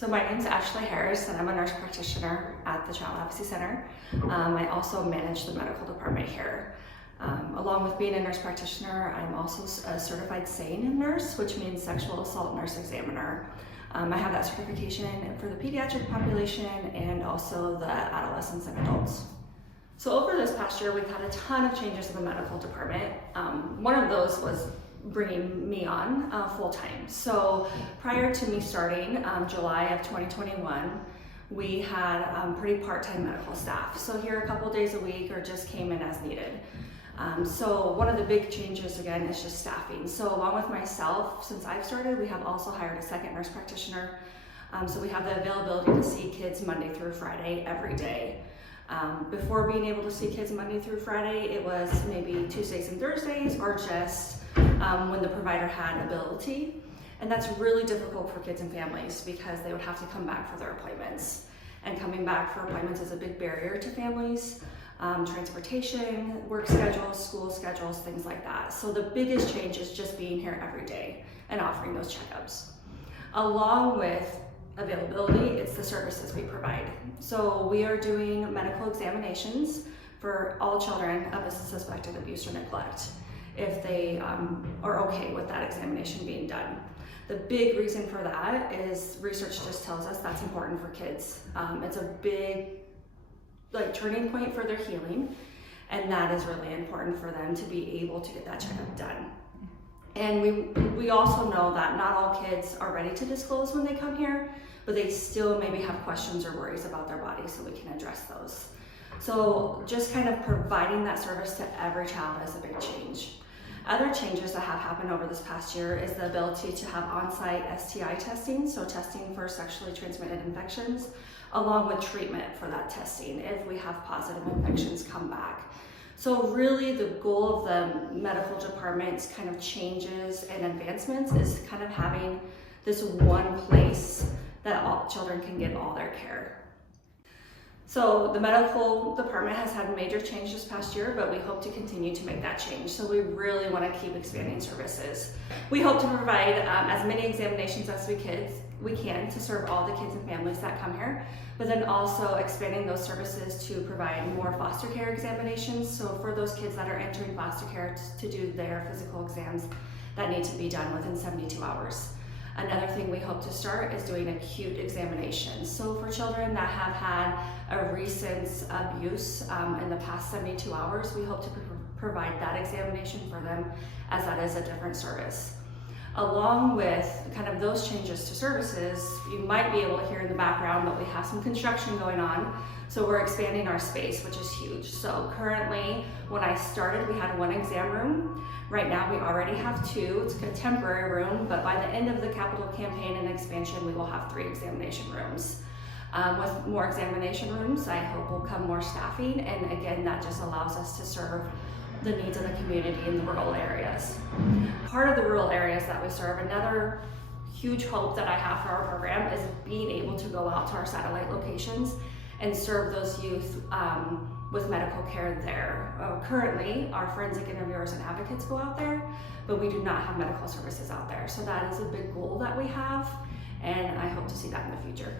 So my name is Ashley Harris, and I'm a nurse practitioner at the Child Advocacy Center. I also manage the medical department here. Along with being a nurse practitioner, I'm also a certified SANE nurse, which means Sexual Assault Nurse Examiner. I have that certification for the pediatric population and also the adolescents and adults. So over this past year, we've had a ton of changes in the medical department. One of those was bringing me on full-time. So prior to me starting, July of 2021, we had pretty part-time medical staff. So here a couple days a week or just came in as needed. So one of the big changes again is just staffing. So along with myself, since I've started, we have also hired a second nurse practitioner. So we have the availability to see kids Monday through Friday every day. Before being able to see kids Monday through Friday, it was maybe Tuesdays and Thursdays or just when the provider had ability. And that's really difficult for kids and families because they would have to come back for their appointments. And coming back for appointments is a big barrier to families. Transportation, work schedules, school schedules, things like that. So the biggest change is just being here every day and offering those checkups. Along with availability, it's the services we provide. So we are doing medical examinations for all children of a suspected abuse or neglect if they are okay with that examination being done. The big reason for that is research just tells us that's important for kids. It's a big turning point for their healing, and that is really important for them to be able to get that checkup done. And we also know that not all kids are ready to disclose when they come here, but they still maybe have questions or worries about their body, so we can address those. So just kind of providing that service to every child is a big change. Other changes that have happened over this past year is the ability to have on-site STI testing, so testing for sexually transmitted infections, along with treatment for that testing if we have positive infections come back. So really the goal of the medical department's kind of changes and advancements is kind of having this one place that all children can get all their care. So the medical department has had major change this past year, but we hope to continue to make that change. So we really want to keep expanding services. We hope to provide as many examinations as we can to serve all the kids and families that come here, but then also expanding those services to provide more foster care examinations. So for those kids that are entering foster care to do their physical exams that need to be done within 72 hours. Another thing we hope to start is doing acute examinations. So for children that have had a recent abuse in the past 72 hours, we hope to provide that examination for them, as that is a different service. Along with kind of those changes to services, you might be able to hear in the background, but we have some construction going on. So we're expanding our space, which is huge. So currently, when I started, we had one exam room. Right now, we already have two. It's a temporary room, but by the end of the capital campaign and expansion, we will have 3 examination rooms. With more examination rooms, I hope will come more staffing. And again, that just allows us to serve the needs of the community in the rural areas. Part of the rural areas that we serve, another huge hope that I have for our program is being able to go out to our satellite locations and serve those youth with medical care there. Currently, our forensic interviewers and advocates go out there, but we do not have medical services out there. So that is a big goal that we have, and I hope to see that in the future.